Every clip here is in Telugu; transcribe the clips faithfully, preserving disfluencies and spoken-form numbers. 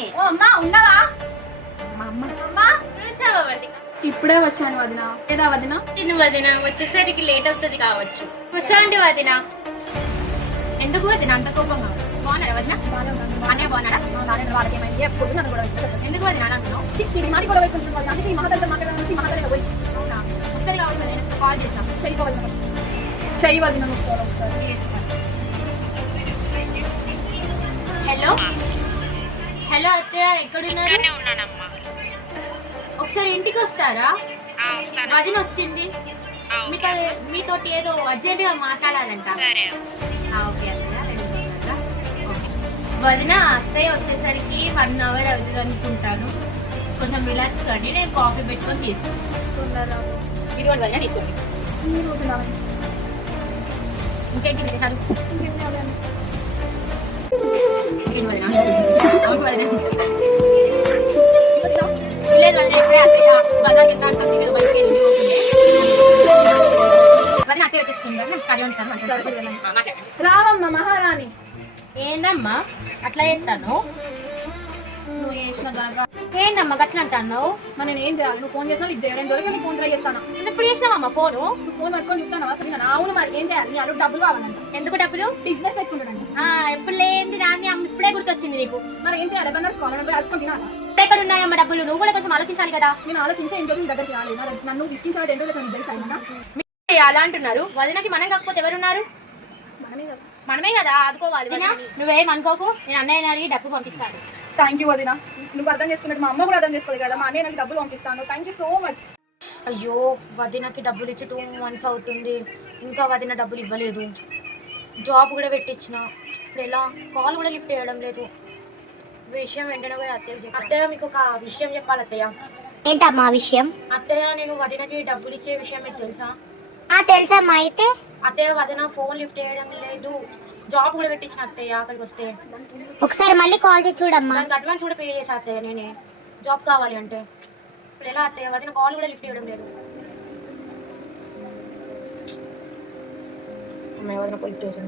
ఓ అమ్మా ఉన్నావా? మా అమ్మ అమ్మా ఇప్పుడు వచ్చావా వదిన? ఇప్పుడే వచ్చాను వదిన. ఏదా వదిన? నేను వదిన వచ్చేసరికి లేట్ అవుతుంది కావచ్చు. కూర్చోండి వదిన. ఎందుకు వదిన అంత కోపంగా? బాగున్నారా వదిన? అన్నయ్య బాగున్నాడా? వాళ్ళకి ఏమైంది? ఎప్పుడు నన్ను కూడా ఎందుకు వదిన అలా అంటున్నావు? చిడి మాడి కూడా వేసుకుంటున్నాను. అందుకే ఈ మహదలతో మాట్లాడాలని మహదలే పోయి అవునా? వస్తుంది కావచ్చు వదిన. కాల్ చేసినా చెయ్యి వదిన. చెయ్యి వదిన నువ్వు ఫోన్ ఒకసారి. హలో హలో అత్తయ్య ఎక్కడున్నారు? ఇక్కడనే ఉన్నానమ్మా. ఒకసారి ఇంటికి వస్తారా? ఆ, వస్తాను. వదిన వచ్చింది. ఆ, మీకు ఓకే. మీతోటి ఏదో అర్జెంట్ గా మాట్లాడాలంట. సరే. ఆ, ఓకే అత్తయ్య రెండు తొందరగా. ఓకే. వదిన అత్తయ్య వచ్చేసరికి వన్ అవర్ అవుతుంది అనుకుంటాను. కొంచెం రిలాక్స్ కండి, నేను కాఫీ పెట్టుకొని తీసుకొస్తాను. తొందరగా ఇదిగోండి వదిన తీసుకోండి. ఈ రోజు నా ఇంకేంటి విశేషాలు? ఇంకేం కావాలి? ఇంకేంటి వదిన? అవును వదిన. లేదు వదిన, ఇప్పుడే అత్తయ్య బజార్కి వెళ్తాను, సంథింగ్ ఏదో బయటకి వెళ్ళి పోతుండే. వదిన అత్తయ్య వచ్చేసుకుందా? నేను కర్రీ ఉంటాను మాట్లాడండి. రావమ్మ మహారాణి. ఏందమ్మా అట్లా చేస్తాను? నువ్వు చేసిన గనక ఏందమ్మా గట్లా అంటాను? మరి నేను ఏం చేయాలి? నువ్వు ఫోన్ చేసినా ఇది రెండు రోజులు నీ ఫోన్ ట్రై చేస్తాను. ఇప్పుడు చేసినావమ్మా ఫోను. నువ్వు ఫోన్ పట్టుకొని చూస్తాను అసలు నేను అవును మరి ఏం చేయాలి? నీ అడుగు డబ్బులు కావాలంట. ఎందుకు డబ్బులు? బిజినెస్ పెట్టుకుంటాడంట. ఆ ఎప్పుడు లేని దాన్ని అమ్మ ఇప్పుడే గుర్తొచ్చింది నీకు. మరి ఏం చేయాలి? ఎవరు కావాలని పోయి అడుగుకొని తినాలా? ఇప్పుడు ఎక్కడ ఉన్నాయమ్మా డబ్బులు? నువ్వు కూడా కొంచెం ఆలోచించాలి కదా. నేను ఆలోచించే ఇంట్లో నీ దగ్గరికి రాలేదు. మరి నన్ను తీసుకుంటే ఎన్ని రోజులు తెలుసా ఏమన్నా? మీరు అలా అంటున్నారు. వదినకి మనం కాకపోతే ఎవరున్నారు? మనమే కదా. మనమే కదా ఆదుకోవాలి. వదిన నువ్వేం అనుకోకు, నేను అన్నయ్యని అడిగి డబ్బు పంపిస్తాను. థ్యాంక్ యూ వదిన. నువ్వు అర్థం చేసుకున్నట్టు మా అమ్మ కూడా అర్థం చేసుకోలేదు కదా. మా అన్నయ్య నాకు డబ్బులు పంపిస్తాను. Thank you so much. అయ్యో వదినకి డబ్బులు ఇచ్చి టూ మంత్స్ అవుతుంది, ఇంకా వదిన డబ్బులు ఇవ్వలేదు. జాబ్ కూడా పెట్టించిన, ఇప్పుడు ఎలా? కాల్ కూడా లిఫ్ట్ చేయడం లేదు. విషయం వెంటనే పోయి అత్తయ్య చెప్పి, అత్తయ్య మీకు ఒక విషయం చెప్పాలి అత్తయ్య. ఏంటమ్మా విషయం? అత్తయ్య నేను వదినకి డబ్బులు ఇచ్చే విషయం మీకు తెలుసా? ఆ తెలుసమ్మా. అయితే అత్తయ్య వదిన ఫోన్ లిఫ్ట్ చేయడం లేదు, జాబ్ కూడా పెట్టించిన అత్తయ్య. అక్కడికి వస్తే ఒకసారి మళ్ళీ కాల్ చేసి చూడమ్మా. దానికి అడ్వాన్స్ కూడా పే చేసా అత్తయ్య నేనే, జాబ్ కావాలి అంటే. ఇప్పుడు ఎలా అత్తయ్య? వదిన కాల్ కూడా లిఫ్ట్ చేయడం లేదు. అమ్మాయి వదిన పోలీస్ స్టేషన్.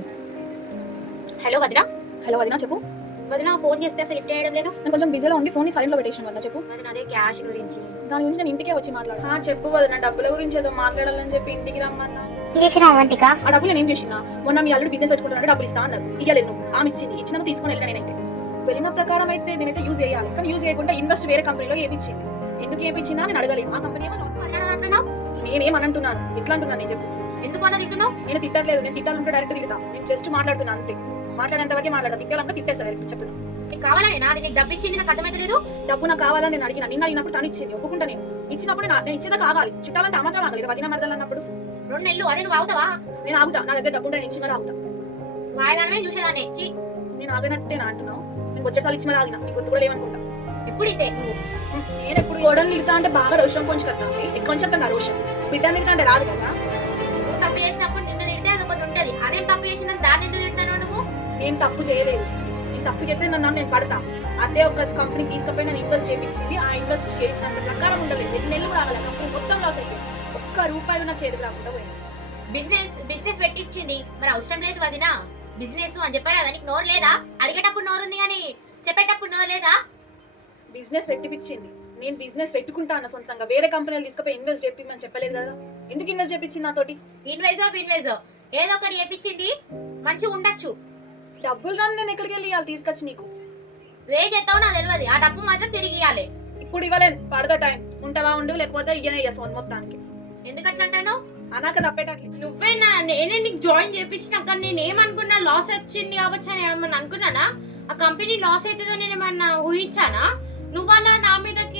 హలో వదిన. హలో వదిన చెప్పు. వదిన ఫోన్ చేస్తే అసలు లిఫ్ట్ చేయడం లేదు. నేను కొంచెం బిజీలో ఉండి ఫోన్ సైలెంట్లో పెట్టేసాను వదిన. చెప్పు. వదిన అదే క్యాష్ గురించి. దాని గురించి నేను ఇంటికే వచ్చి మాట్లాడు. చెప్పు వదిన. డబ్బుల గురించి ఏదో మాట్లాడాలని చెప్పి ఇంటికి రమ్మన్నా. ఏం చేసిన అవంతిక? ఆ డబ్బులు నేను ఏం చేసినా? మొన్న మీ అల్లుడు బిజినెస్ పెట్టుకుంటానంటే డబ్బులు ఇస్తా అన్నారు. ఇవ్వలేదు నువ్వు. ఆమె ఇచ్చింది. ఇచ్చినా తీసుకొని వెళ్ళిన నేనైతే. వెళ్ళిన ప్రకారం అయితే నేనైతే యూజ్ చేయాలి, కానీ యూజ్ చేయకుండా ఇన్వెస్ట్ వేరే కంపెనీలో ఏపించింది. ఎందుకు ఏపించిందా నేను అడగలేను. ఆ కంపెనీ ఏమో అంటున్నావు. నేనేమనంటున్నాను? ఎట్లా అంటున్నాను నేను చెప్పు. ఎందుకు అలా తింటున్నావు? నేను తిట్టట్లేదు. నేను తిట్టాలంటే డైరెక్ట్ తిడతా. నేను జస్ట్ మాట్లాడుతున్నా అంతే. మాట్లాడేంత వరకే మాట్లాడతా. తిట్టాలంటే తిట్టేస్తా డైరెక్ట్ చెప్తున్నా. నీకు కావాలని నాది నీకు డబ్బు ఇచ్చింది, నాకు అర్థమైతే లేదు. డబ్బు నాకు కావాలని నేను అడిగిన. నిన్న అడిగినప్పుడు తను ఇచ్చింది, ఒప్పుకుంటా. నేను ఇచ్చినప్పుడు నా- నేను ఇచ్చిందా కావాలి. చుట్టాలంటే అమ్మతో ఆగలేదు. వదిన మరదలు అన్నప్పుడు రెండు నెలలు అదే నువ్వు అవుతావా? నేను ఆగుతా. నా దగ్గర డబ్బు ఉంటే నేను ఇచ్చి మరి ఆగుతా. వాయిదాన్ని చూసేదాన్ని. చి నేను ఆగినట్టే నా అంటున్నావు. నేను వచ్చేసారి ఇచ్చి మరి ఆగిన. నీకు గుర్తు కూడా లేవనుకుంటా. ఇప్పుడు ఇదే నువ్వు. నేను ఎప్పుడు గోడలు నిలుతా అంటే బాగా రోషం కొంచెం కడతాను. ఎక్కువ చెప్తాను నా రోషం. బిడ్డ నిలుతా అంటే రాదు కదా. నువ్వు తప్పు చేసినప్పుడు నిన్ను తిడితే అది ఒకటి ఉంటుంది. అదేం తప్పు చేసిందని దాన్ని ఎందుకు తింటాను నువ్వు? నేను తప్పు చేయలేదు. నేను తప్పు చేస్తే నన్ను నేను పడతా. అదే ఒక కంపెనీకి తీసుకుపోయి నన్ను ఇన్వెస్ట్ చేయించింది. ఆ ఇన్వెస్ట్ చేసినంత ప్రకారం ఉండలేదు. ఎన్ని నెలలు రావాలి. కంపెనీ మొత్తం లాస్ అయిపోయింది. ఒక్క రూపాయి నా చేతికి రాకుండా పోయింది. బిజినెస్ బిజినెస్ పెట్టించింది, మరి అవసరం లేదు వదిన. బిజినెస్ అని చెప్పారు కదా, నీకు నోరు లేదా? అడిగేటప్పుడు నోరు ఉంది కానీ చెప్పేటప్పుడు నోరు లేదా? బిజినెస్ పెట్టిపించింది. నేను బిజినెస్ పెట్టుకుంటా అన్న సొంతంగా. వేరే కంపెనీలు తీసుకుపోయి ఇన్వెస్ట్ చెప్పిమని చెప్పలేదు కదా. ఎందుకు ఇన్వెస్ట్ చెప్పించింది నాతోటి? ఇన్వెజో ఇన్వెజో ఏదో ఒకటి చెప్పించింది. మంచిగా ఉండొచ్చు. డబ్బులు నన్ను నేను ఎక్కడికి వెళ్ళి ఇవ్వాలి తీసుకొచ్చి నీకు? వే చేస్తావు నాకు తెలియదు. ఆ డబ్బు మాత్రం తిరిగి ఇవ్వాలి. ఇప్పుడు ఇవ్వలేను. పడదా టైం. ఉంటావా ఉండు, లేకపోతే ఇయ్యనే చేస్తాను మొత్తానికి. ఎందుకు అట్లా అంటాను? అనాక తప్పేటట్లేదు. నువ్వే నా నేనే నీకు జాయిన్ చేయించినాక నేను ఏమనుకున్నా, లాస్ వచ్చింది కావచ్చు అని ఏమన్నా అనుకున్నానా? ఆ కంపెనీ లాస్ అవుతుందో నేను ఏమన్నా ఊహించానా? నువ్వన్నా నా మీదకి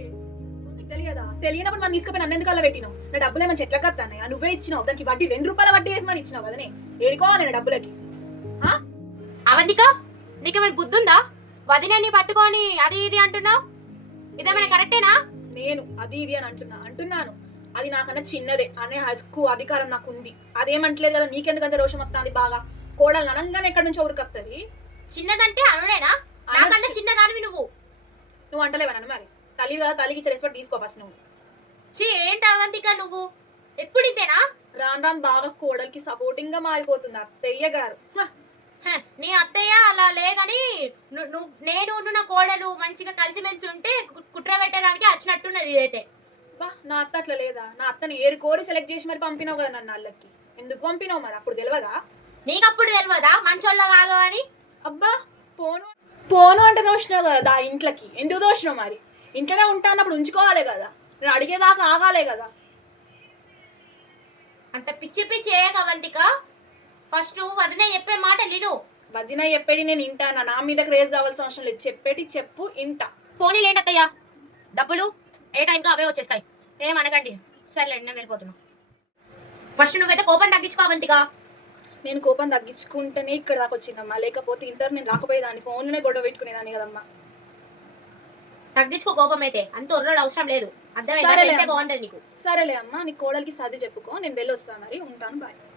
తెలియదా? తెలియనప్పుడు మనం తీసుకుపోయి నన్ను ఎందుకు అలా పెట్టినావు? నా డబ్బులు ఏమైనా చెట్ల కత్తానే? నువ్వే ఇచ్చినావు. దానికి వడ్డీ రెండు రూపాయల వడ్డీ వేసి మరి ఇచ్చినావు కదా. నేను ఏడుకోవాలి నా డబ్బులకి. అవంతిక నీకేమైనా బుద్ధి ఉందా? వదిలేని పట్టుకొని అది ఇది అంటున్నావు. ఇదేమైనా కరెక్టేనా? నేను అది ఇది అని అంటున్నా అంటున్నాను అది నాకన్నా చిన్నదే అనే హక్కు అధికారం నాకు ఉంది. అదేమంటలేదు కదా. నీకెందుకంత రోషం వస్తుంది బాగా? కోడలు అనగానే ఎక్కడి నుంచి ఊరికొస్తుంది? చిన్నదంటే అనుడేనా? నాకన్నా చిన్నదానివి నువ్వు. నువ్వు అంటలేవా నన్ను? మరి తల్లి కదా, తల్లికి ఇచ్చే రెస్పెక్ట్ తీసుకో ఫస్ట్ నువ్వు. చి ఏంటి అవంతిక నువ్వు ఎప్పుడు ఇంతేనా? రాను రాను బాగా కోడలికి సపోర్టింగ్ గా మారిపోతుంది అత్తయ్య గారు. హ, నీ అత్తయ్య అలా లేదని ను- నువ్వు నేను ఉన్న నా కోడలు మంచిగా కలిసిమెలిసి ఉంటే కు- కుట్ర పెట్టడానికి వచ్చినట్టున్నది ఇదైతే. బా నా అత్త అట్లా లేదా? నా అత్తని ఏరు కోరి సెలెక్ట్ చేసి మరి పంపినావు కదా నన్ను వాళ్ళకి. ఎందుకు పంపినావు మరి? అప్పుడు తెలియదా? నీకు అప్పుడు తెలియదా మంచోళ్ళ కాదు అని? అబ్బా పోను పోను అంటే దోషినావు కదా దా ఇంట్లోకి. ఎందుకు దోషినావు మరి? ఇంట్లోనే ఉంటానప్పుడు ఉంచుకోవాలి కదా, నేను అడిగేదాకా ఆగాలే కదా. అంత పిచ్చి పిచ్చి చేయక అవంతిక. ఫస్ట్ వదిన చెప్పే మాట విను. వదిన చెప్పేది నేను ఇంటానా? నా మీద క్రేజ్ కావాల్సిన అవసరం లేదు. చెప్పేటి చెప్పు ఇంటా. పోనీ లేండి అత్తయ్య, డబ్బులు ఏ టైంకి అవే వచ్చేస్తాయి, ఏం అనకండి. సరేలేండి నేను వెళ్ళిపోతున్నా. ఫస్ట్ నువ్వైతే కోపం తగ్గించుకో అవంతిక. నేను కోపం తగ్గించుకుంటేనే ఇక్కడ దాకా వచ్చిందమ్మా, లేకపోతే ఇంటర్ నేను రాకపోయేదాన్ని, ఫోన్లోనే గొడవ పెట్టుకునేదాన్ని కదమ్మా. తగ్గించుకో కోపం అయితే, అంత ఒర్రడు అవసరం లేదు. సరేలే అర్థమైతే అమ్మ. బాగుంటది నీకు. సరేలే అమ్మా, నీ కోడలికి సర్ది చెప్పుకో, నేను వెళ్ళి వస్తాను మరి, ఉంటాను, బాయ్.